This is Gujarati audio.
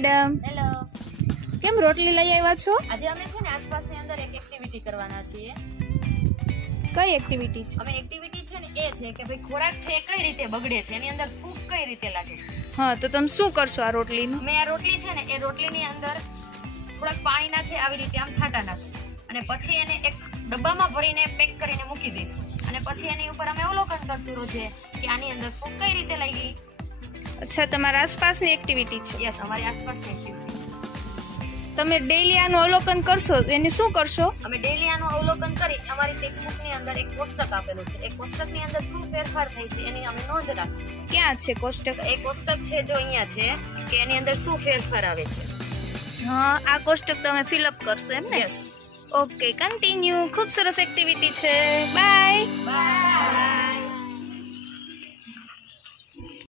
મેડમ. હેલો. કેમ રોટલી લઈ આવ્યા છો? આજે અમે છે ને આસપાસની અંદર એક એક્ટિવિટી કરવાના છીએ. કઈ એક્ટિવિટી છે? અમે એક્ટિવિટી છે ને એ છે કે ભાઈ ખોરાક છે એ કઈ રીતે બગડે છે, એની અંદર ફૂગ કઈ રીતે લાગે છે. હા, તો તમે શું કરશો આ રોટલીનું? અમે આ રોટલી છે ને એ રોટલીની અંદર થોડાક પાણીના છે આવી રીતે આમ છાંટા નાખીશું અને પછી એને એક ડબ્બામાં ભરીને પેક કરીને મૂકી દઈશું અને પછી એની ઉપર અમે અવલોકન કરશું રોજે કે આની અંદર ફૂગ કઈ રીતે લાગી. અચ્છા, તમારા આસપાસની એક્ટિવિટી છે? યસ, અમારી આસપાસની એક્ટિવિટી. તમે ડેઈલી આનું અવલોકન કરશો, એને શું કરશો? અમે ડેઈલી આનું અવલોકન કરી અમારી ટેક્સ્ટબુકની અંદર એક કોષ્ટક આપેલું છે. એ કોષ્ટકની અંદર શું ફેરફાર થાય છે એની અમે નોંધ રાખીશું. ક્યાં છે કોષ્ટક? એ કોષ્ટક છે જો અહીંયા છે કે એની અંદર શું ફેરફાર આવે છે. હા, આ કોષ્ટક તમે ફિલઅપ કરશો એમ ને? યસ. Okay, continue. ખૂબ સરસ એક્ટિવિટી છે. બાય. બાય.